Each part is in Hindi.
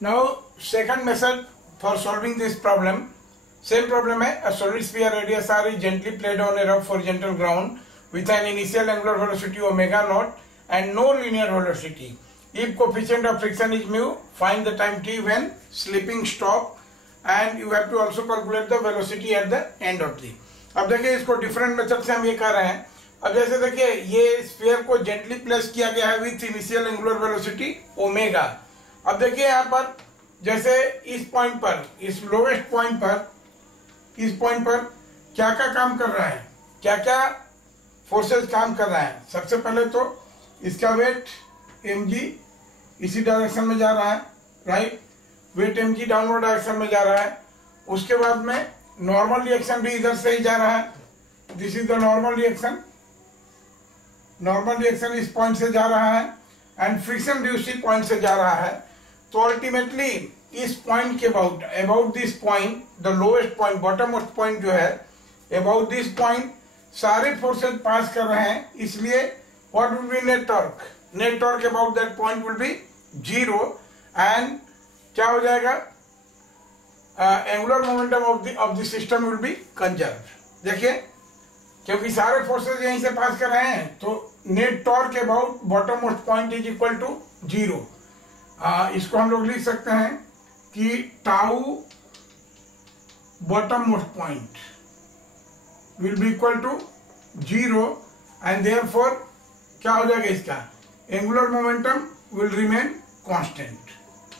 Now, second method for solving this problem. Same problem है, a solid sphere radius r is gently placed on a rough horizontal ground with an initial angular velocity omega naught and no linear velocity. If coefficient of friction is mu, find the time t when slipping stop, and you have to also calculate the velocity at the end of the. अब देखिए इसको डिफरेंट मेथड से हम ये कर रहे हैं. अब जैसे देखिए ये स्फीयर को जेंटली प्लेस किया गया है with initial angular velocity omega. अब देखिए यहाँ पर जैसे इस पॉइंट पर, इस लोवेस्ट पॉइंट पर, इस पॉइंट पर क्या क्या काम कर रहा है, क्या क्या फोर्सेस काम कर रहा है. सबसे पहले तो इसका वेट mg इसी डायरेक्शन में जा रहा है, right. Weight mg downward direction में जा रहा है. उसके बाद में नॉर्मल रिएक्शन भी इधर से ही जा रहा है. This is the normal reaction. Normal reaction इस पॉइंट से जा रहा है एंड फ्रिक्शन भी उसी पॉइंट से जा रहा है. तो अल्टीमेटली इस पॉइंट के about this point, the lowest point, bottom most point जो है, अबाउट दिस पॉइंट सारे फोर्सेस पास कर रहे हैं. इसलिए what will be net torque? Net torque about that point will B 0 and क्या हो जाएगा? Angular momentum of the system will be conserve. देखिए क्योंकि सारे फोर्सेस यहीं से पास कर रहे हैं तो net torque about bottom most point is equal to 0. इसको हम लोग लिख सकते हैं कि tau bottom most point will be equal to 0 and therefore क्या हो जाएगा इसका? Angular momentum will remain constant,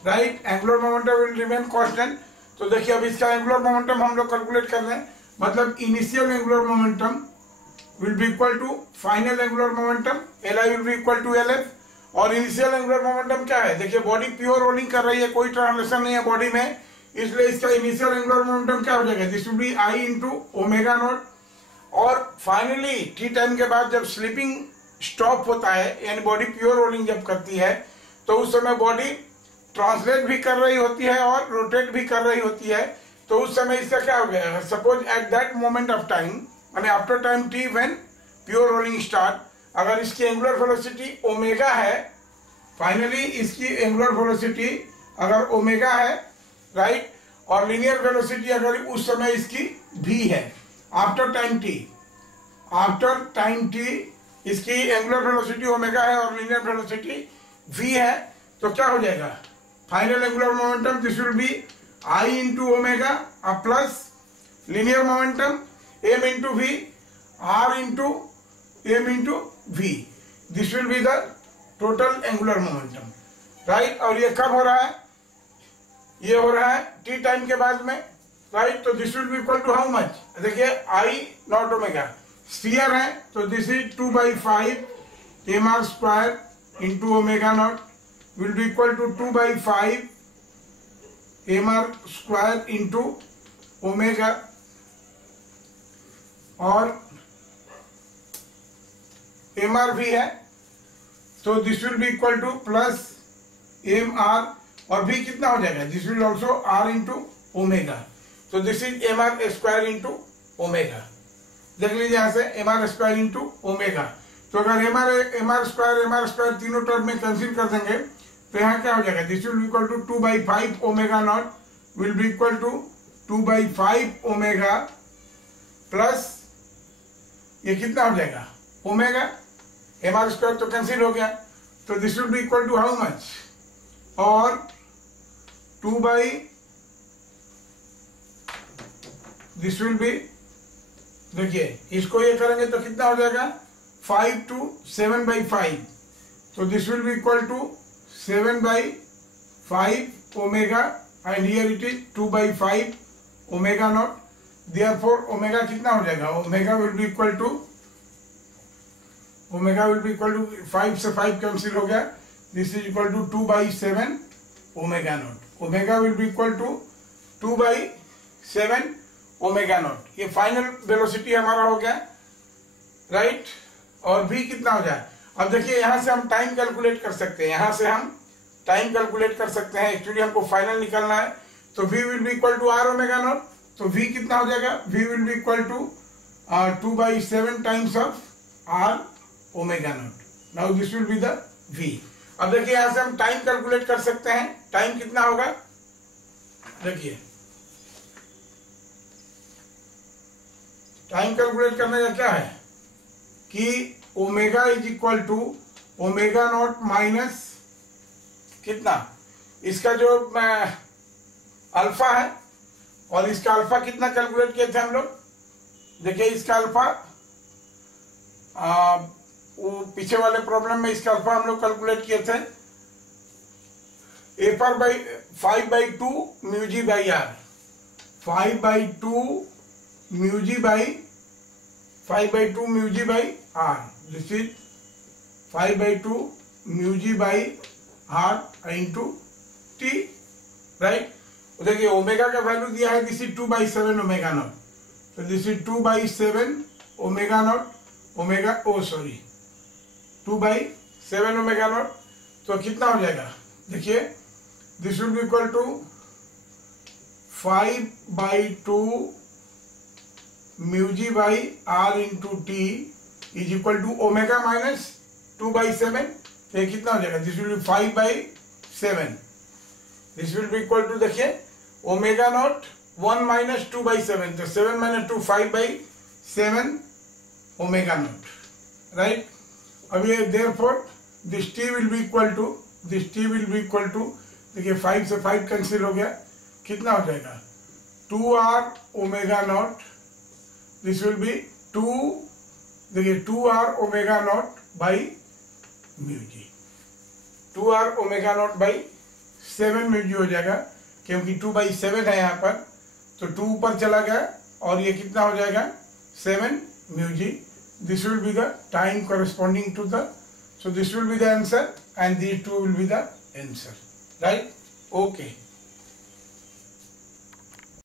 right. Angular momentum will remain constant. तो देखिए अब इसका एंगुलर मोमेंटम हम लोग कैलकुलेट कर रहे हैं. मतलब initial angular momentum will be equal to final angular momentum, Li will be equal to Lf. और इनिशियल एंगुलर मोमेंटम क्या है? देखिए बॉडी प्योर रोलिंग कर रही है, कोई ट्रांसलेशन नहीं है बॉडी में, इसलिए इसका इनिशियल एंगुलर मोमेंटम क्या हो जाएगा? This will B I into omega not. और फाइनली टी टाइम के बाद जब स्लीपिंग स्टॉप होता है, यानी बॉडी प्योर रोलिंग जब करती है, तो उस समय बॉडी ट्रांसलेट भी कर रही होती है और रोटेट भी कर रही होती है. तो उस समय इसका क्या हो गया? Suppose at that moment of time, यानी after time t when pure rolling start, अगर इसकी एंगुलर वेलोसिटी ओमेगा है, फाइनली इसकी एंगुलर वेलोसिटी अगर ओमेगा है, राइट, और लीनियर वेलोसिटी अगर उस समय इसकी v है, आफ्टर टाइम टी इसकी एंगुलर वेलोसिटी ओमेगा है और लीनियर वेलोसिटी v है, तो क्या हो जाएगा? Final angular momentum this will B I into omega plus linear momentum m into v r into m into v. This will be the total angular momentum, right. और ये कब हो रहा है? ये हो रहा है टी टाइम के बाद में, राइट. तो this will be equal to how much? देखिए I नॉट ओमेगा स्फीयर है, तो this is 2/5 mr square into omega not will be equal to 2/5 mr square into omega. और mr भी है, तो this will be equal to plus mr, और भी कितना हो जाएगा? This will also r into omega. तो this is mr square into omega. देख लीजिए यहाँ से mr स्क्वायर इंटू ओमेगा. तो अगर mr स्क्वायर तीनों टर्म में कैंसिल कर देंगे तो यहाँ क्या हो जाएगा? This will be equal to 2/5 omega not will be equal to 2/5 omega plus ये कितना हो जाएगा? ओमेगा. mr स्क्वायर तो कैंसिल हो गया, तो this will be equal to how much? और 2 दिस विल बी, देखिए इसको ये करेंगे तो कितना हो जाएगा? 5 to 7/5. तो this will be equal to 7/5 omega and here it is 2/5 omega naught. Therefore omega कितना हो जाएगा? Omega will be equal to 5 से 5 कैंसिल हो गया. This is equal to 2/7 omega naught. Omega will be equal to 2/7 omega naught. ये फाइनल वेलोसिटी हमारा हो गया, राइट. और v कितना हो जाए? अब देखिए यहाँ से हम टाइम कैलकुलेट कर सकते हैं, यहाँ से हम टाइम कैलकुलेट कर सकते हैं. एक्चुअली हमको फाइनल निकालना है, तो v will be equal to r omega naught. तो v कितना हो जाएगा? v will be equal to 2/7 times of r omega naught. Now this will be the v. अब देखिए यहां से हम टाइम कैलकुलेट कर सकते हैं। टाइम कितना होगा, देखिए टाइम कैलकुलेट करने का क्या है कि omega is equal to omega naught minus कितना, इसका जो अल्फा है और इसका अल्फा कितना कैलकुलेट किए थे हम लोग, देखिए इसका अल्फा वो पीछे वाले प्रॉब्लम में इसका अल्फा हम लोग कैलकुलेट किए थे ए पर by 5/2 mu G by R, 5/2 mu G by 5/2 mu G by R, this is 5/2 mu G by R into T, right. देखिए ओमेगा का वैल्यू दिया है, दिस इज 2/7 ओमेगा नॉट, तो this is 2/7 omega naught, omega 2/7 omega naught, तो कितना हो जाएगा, देखिए this will be equal to 5/2 mu G by R into T is equal to omega minus 2/7, तो ये कितना हो जाएगा, this will be 5/7, this will be equal to देखिए ओमेगा नॉट 1 माइनस 2/7, तो 7 माइनस 2 5/7 ओमेगा नॉट, राइट। अब ये therefore this T will be equal to, this T will be equal to, देखिए 5 से 5 कैंसिल हो गया, कितना हो जाएगा 2r omega nought, this will be 2, देखिए 2r omega nought by mu g, 2r omega nought by 7 mu g हो जाएगा, क्योंकि 2/7 है यहाँ पर, तो 2 ऊपर चला गया और ये कितना हो जाएगा 7 mu G, this will be the time corresponding to the, so this will be the answer and these two will be the answer, right? Okay.